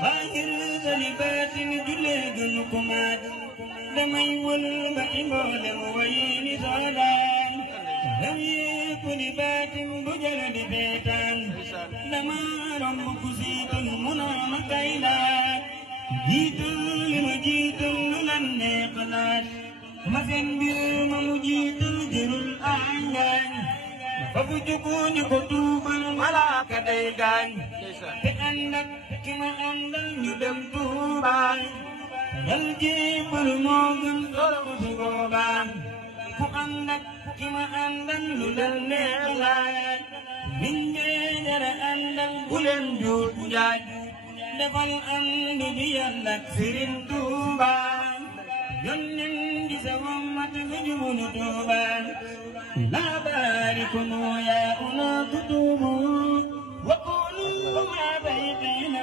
zahir zalibatin julee gënu ko maaj damay wël ba ci mboolem way ni soodaan lam yéeku li baatin bu jële di beetaan dama romb ku siitul mu naa ma kay laaj jiitul li ma jiitul lu lan neex laaj ma seen mbir ma mu jiitul jërul àngaañ fa bu jugu ni ko tuubal malaaka day gaañ te ànd ak ki ma àndal ñu dem tuubaan dal jébbal moo gën torox su boobaan ku ànd ak ki ma àndal lu leen neex laaj biñ dee dara àndal bu leen juut njaaj defal ànd bi Yàlla ak Sëriñ Tuuba yónneen di sa wammat nga jublu Tuuba laa baarikum yaa unaa kutubu wa qulu ma baytina